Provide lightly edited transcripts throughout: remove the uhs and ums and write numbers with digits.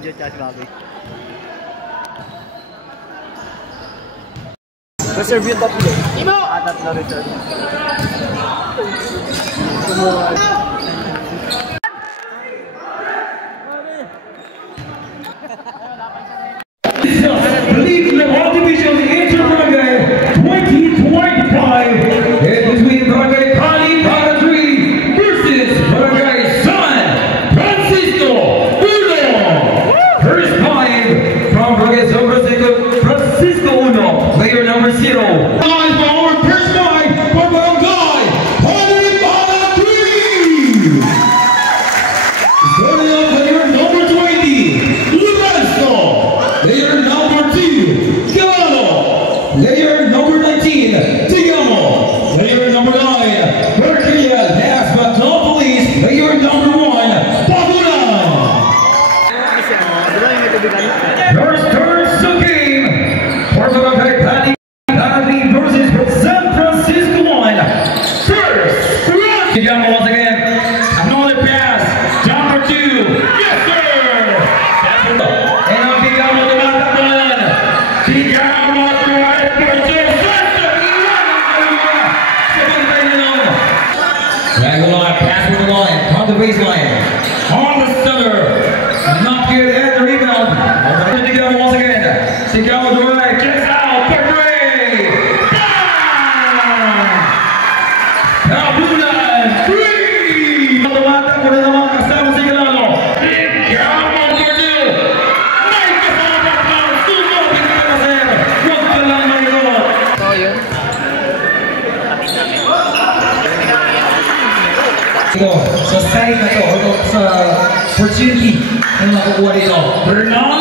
Anjo at si Bobby. Reserve yung tatlo. Tatlo reserve. League Level Division Inter-Barangay 2025 is between Barangay Kali Paradri versus Barangay San Francisco Uno. First time from Barangay San Francisco Uno, player number 0. Guys, for our first fight for Barangay Kali Paradri. Starting off player number 20, Lorenzo. Player number 2, Galano. Player number 19, Digamo. Player number 9, Mercurial. Last but not least, player number 1, Pabulan. First turns the game for Barangay Kali Paradri versus San Francisco 1. First, Digamo once again. Another pass. Number 2. Yes, sir. And ang Digamo tumatapunan. Digamo tumalit for Joseph. Regular pass from the line, on the baseline, on the center. Not good at the rebound. Digamo once again. Digamo to the right, checks out, Pedray. Pabulan, 3. Tumatakbo na naman kasama si Galano. Digamo for 2. May kasama pa. Sunod, hindi ka na sir. Huwag ka lang mayroon. So yun. Ito, sa side na to, o sa opportunity na nakukuha dito. Bernal,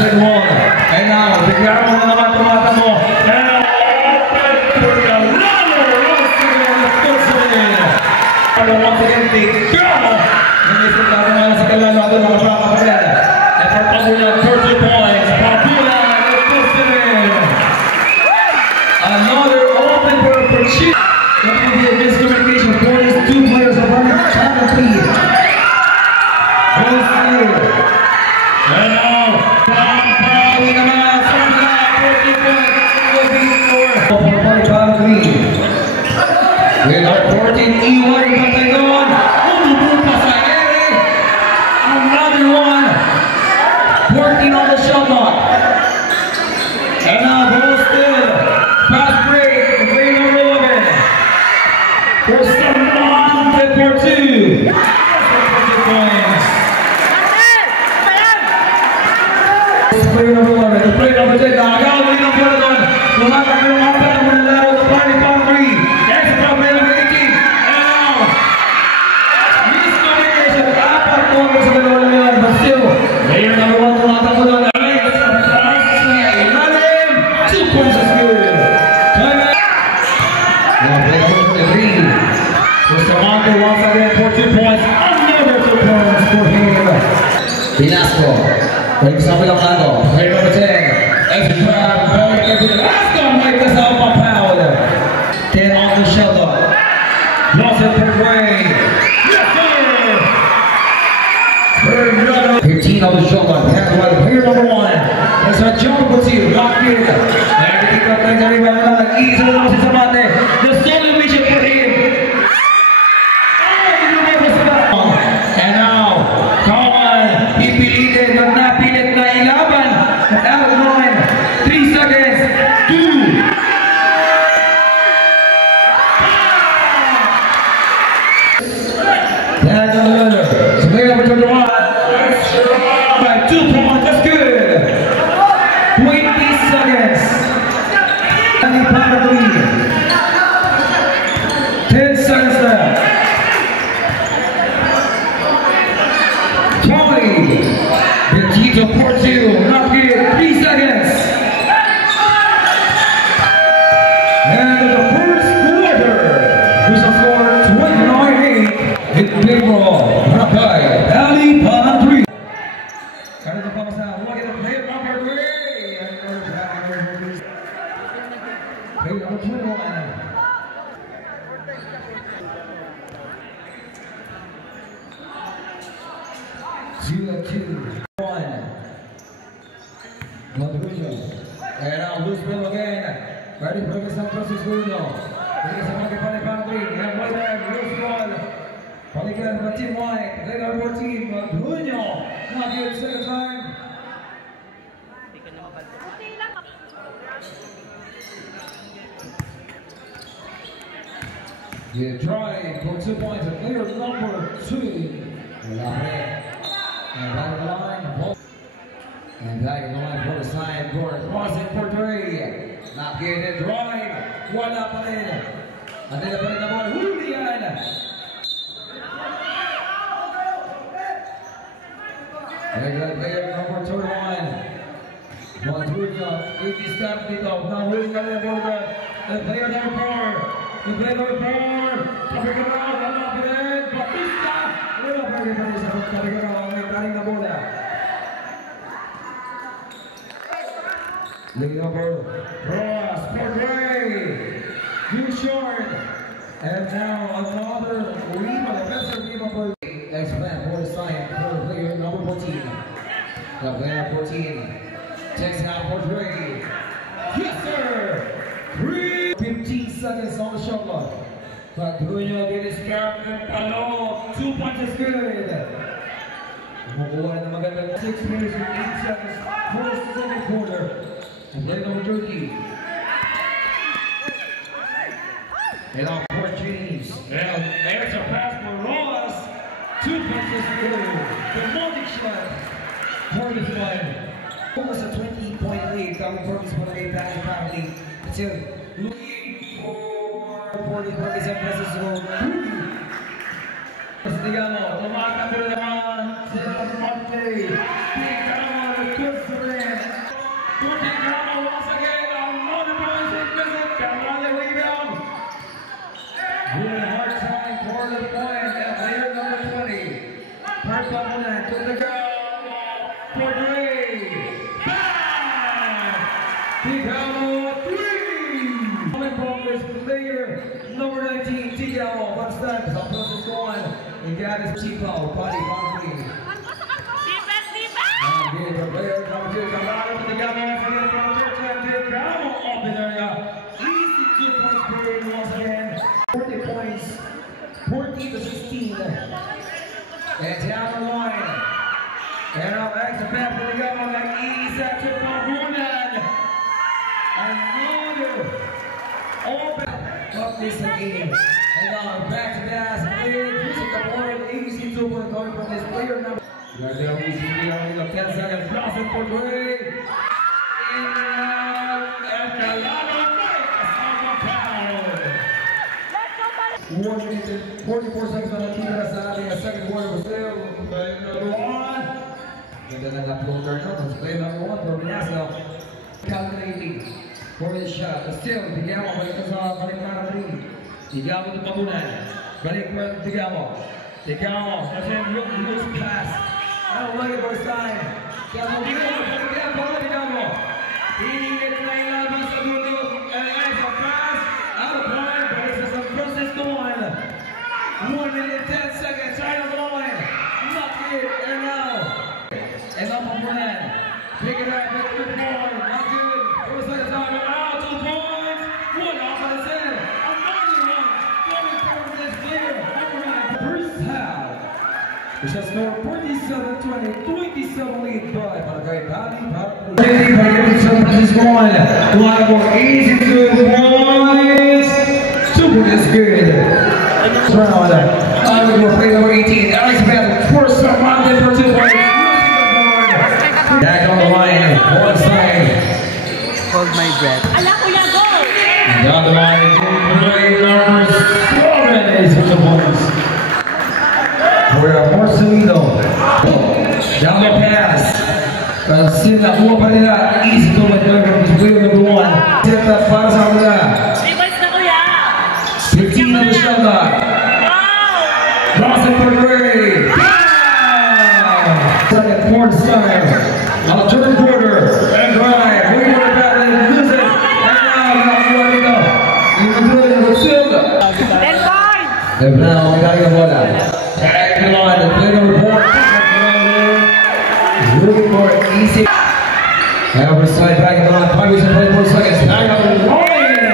good one. And now, Digamo na naman tumatakbo. And now, once again, Digamo. Naisip natin naman si Galano ito na mapapakalan. And for Pabulan, 30 points. Pabulan, another open for opportunity. That will be a miscommunication for these two players of our champion lead. And now, Pabulan naman, Pabulan, 40 points. Will be for Barangay Kali. With our 14 E1 Patagon, umubuka sa ere. Another one. 14 on the shot clock. And now, ball still. Fast break. Play number 11. For someone, play for 2. 40 points. Play number 11. Play number 10. Nakagawa din ang Patagon. Lumakak yung apat na manlalaro sa Party Pop 3. Extra play number 18. And now, miscommunication. Apat po ang sa dalawa lang yan. But still, player number 1 tumatakbo doon. Ilalim. 2 points is good. Time out. Now play number 3. Bustamante once again for 2 points. Another 2 points for him. Pinasco. Balik sa kabilang lado. Play number 10. Extra. Velasco may kasama Powell. 10 on the shot. Lost it for Gray. Yes, sir. 15 on the shot clock. Player number 1. That's a jump for 2. Not good. And to keep up things everybody like easy to si Samate. The solo mission for him. And now, come on. Ipilitin. Pag napilit na ilaban. Out of line. 3 seconds. 2. That's another. So player number 21. By 2 points. That's good. 20 seconds. And the Paradri. 10 seconds left. 20. Bentito for 2. Not good. 3 seconds. And in the first quarter, there's a score 29-8 in favor of Barangay Kali Paradri. Kaya ito pa sa huwag ito player number 3. Player number 21. 0-2. 1. Ready for the San Francisco Uno. Ready sa mga kipalipang green. And right there, Rose Ball. Paligan by Team White. Play number 14, Bruno. Not good, second time. Yeah, drive for 2 points. Player number 2. And back of the line. And back of the line for the side court. Crossing for 3. Not getting drive. One up and in. And then putting the ball. Julian. Player number 21. One three up. 80 steps dito. Now Julian and Borga. And player number 4. The player number 4. Kapag around. One up and in. Batista. Wala pa rin pa rin sa kapag around. May karing na bola. Leading over. Cross for Gray. Too short. And now another rebound. Defensive rebound for X-Man for the sign for player number 14. The player 14 takes out for Gray. Yes, sir. 15 seconds on the shot clock. But Bruno did his scarf and Palo. 2 points is good. Makuha na magandang 6 minutes and 8 seconds for the second quarter. And play number 30. And on for James. And there's a pass for Ross. 2 points is good. The multi shot for this one. Almost a 20-point lead coming from this one. A pass apparently. Until Louis for the San Francisco. Digamos, tomata por el man. Monte. Digamos, the Christopher. Digamos, once again, another point is missing. Another rebound. Really hard time for the point. And player number 20. First opponent to the ground. For 3. Bang! Digamos, 3. Coming from this player number 19. Digamos, what's that? It's going. He got his cheap out. Body, body. And the player number 2 comes out of the Digamos. And then from the third time, Digamos up in area. Easy 2 points per game once again. 40 points. 14 to 16. And down the line. And now back to back for the Digamos. Like easy that trip from Brunan. Another open up this game. And now back to pass. Player using the board. Easy 2 points going from this player number. Right there, we see the 10 seconds. Crossing for Gray. In and out. And Calado Mike. A 1 minute and 44 seconds on the team. The second quarter was still play number 1. And then that floater numbers. Play number 1 for Vanessa. Calculating for his shot. But still, Digamo balik sa balik para rin. Digamo to Pabunan. Balik for Digamo. Digamo. That's a loose pass. I don't like it for his time. Digamo. Digamo. He needed to play love on Sabuto. And it's a pass. Out of line. But it's a San Francisco one. 1 minute 10 seconds. Right on the line. Not good. And now. And up on Pabunan. Pick it up. Pick it up. Not good. First second time. Out. 2 points. 1 off of the center. Another one. Going for this player. First half. Which has scored 47-20, 27 lead by Barangay Bali. San Francisco one. Line for easy 2 points. 2 points is good. Round. I will go play number 18. Alex Bell first round for 2 points. Back on the line. One side. Hold my breath. Down the line. Play number 7 is with the points. For Marcelino. Down the pass. Sila nakuha pa nila. Easy to mag-deliver from player number 1. Set up para sa kanila. 15 on the shot clock. Crossing for Gray. Second, fourth style. On the third quarter. And drive. Waiting for the battle and lose it. And now, Juanito. You can do it with Silva. And now, we got your bola. Tag the line. The player number 4. Looking for it easy. And over side back in the line. 5 seconds. Back on the line.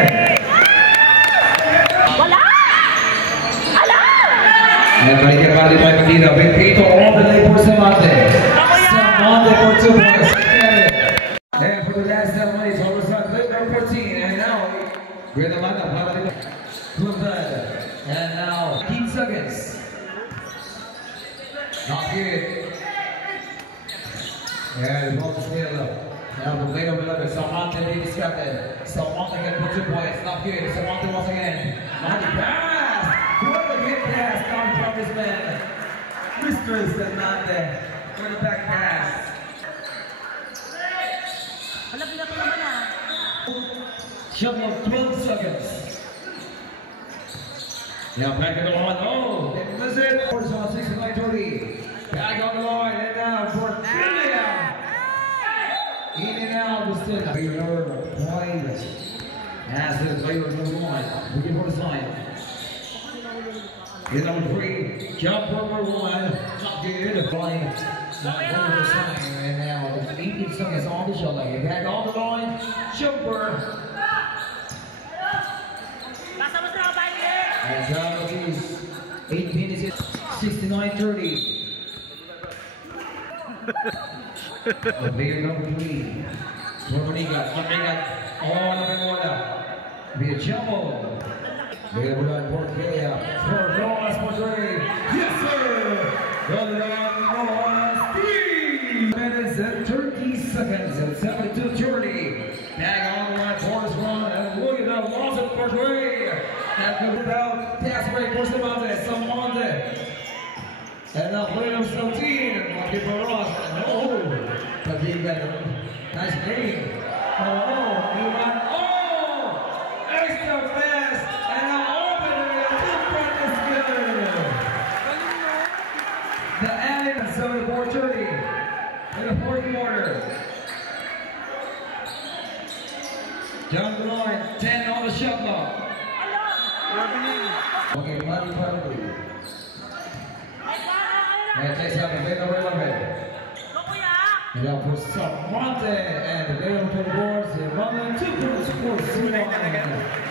Great lineup, good bad. And now 15 seconds. Not good. And the ball is still up. Now the later below, Samantha being distracted. Samantha again puts 2 points. Not good. Samantha once again. Not the pass. What a good pass coming from this man. Mistress Hernandez. For the back pass. Shot of 12 seconds. Now back in the line. Oh, they miss it. Force on 69-30. Back on the line and now for Trinidad. In and out the still. Player point. As the player number 1. Looking for the sign. In number 3. Jump number 1. Not good. Line. Not over the sign. And now 18 seconds on the shot line. Back on the line. Jumper. And John is 8 minutes, 69-30. Player number 3. Dominica, all number 1. Be a jumbo. They will run for Kea. For Ross Madrid. Yes, sir. Brother Ross, 3 minutes and 30 seconds and 72-30. Back on the line, Forrest run, and look at that, Ross Madrid. And the out, pass break for Samantha. And now player number 17, looking for Ross. Oh, but he got a nice game. Oh, he ran. Oh, extra fast. And now open it. Two-point is good. The end of 74-30 in the fourth quarter. Down the line, 10 on the shot clock. Okay, money probably. And takes out the big relevant. And now for Samantha and the Baylor to the boards. And running 2 points for Suman.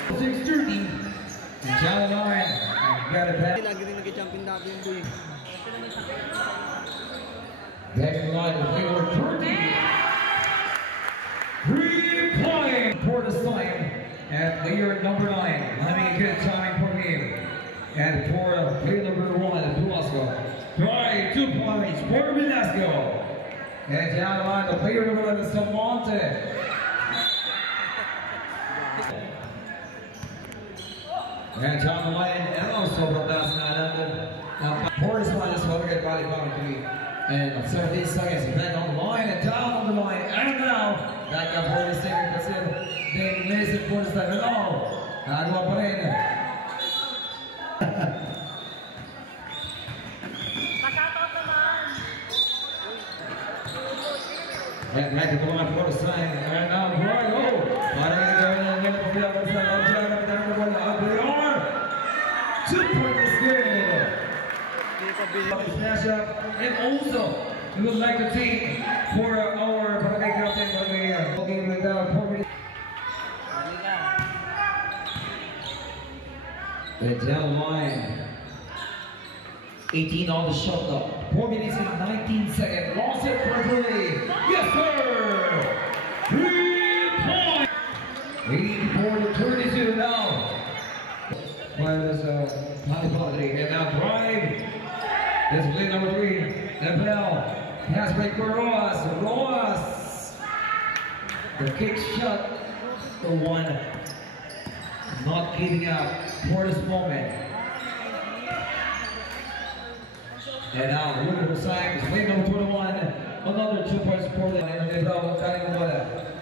6-30. And down the line. And got it back. Back in the line, the Baylor 30. 3-point for the sign. And player number 9, having a good time for him. And for player number 1, Velasco. Try 2 points for Velasco. And down the line, the player number 11, Samantha. And down the line, and also from last night. Now, for this line, this one, we get body power 3. And 17 seconds, back on the line, and down on the line, and now, back up for the 2nd. They miss it for the second. No! Agua pa rin. And back to the line for the sign. And now, right, oh! Parang ito na lang po sila for the sign. 2-point is good. Smash up. And also, we would like to take for our Barangay Captain, okay, without 4 minutes. And down the line, 18 on the shot clock, 4 minutes and 19 seconds, lost it for 3. Yes, sir! 3 points! 84-32 now. Well, there's Padre, and now drive. This play number 3, Nebel, pass break for Ross. Ross! The kick shot, the 1. Not giving up for this moment. And now, look at the sign, play number 21, another 2 points for the Nebel, carrying the ball.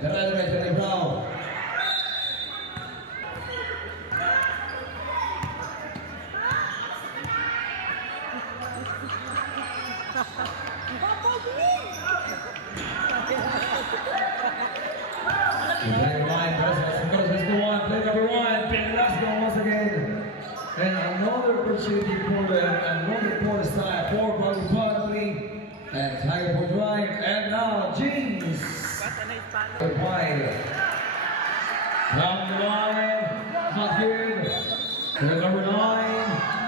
The red right to Nebel. Back line, let's go on, play number 1, Velasco once again. And another opportunity for the side, 4 probably possibly. And Tiger for drive, and now James. Wide. Down the line, not good. Play number 9,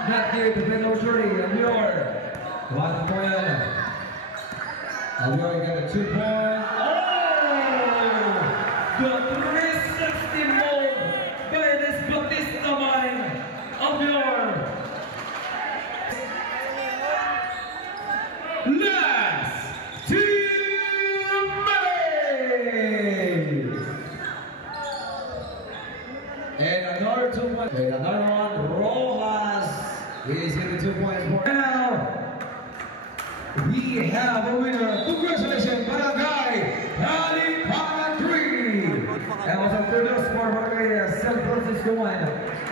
not good. Play number 30, Amir. Lock the point. Amir got a 2 point. The 360 mode by the And another 2 points. And another one, Rojas. He's getting 2 points more. Now, we have a winner. Congratulations, Barangay Alipanga 3. And also for those for Barangay San Francisco 1.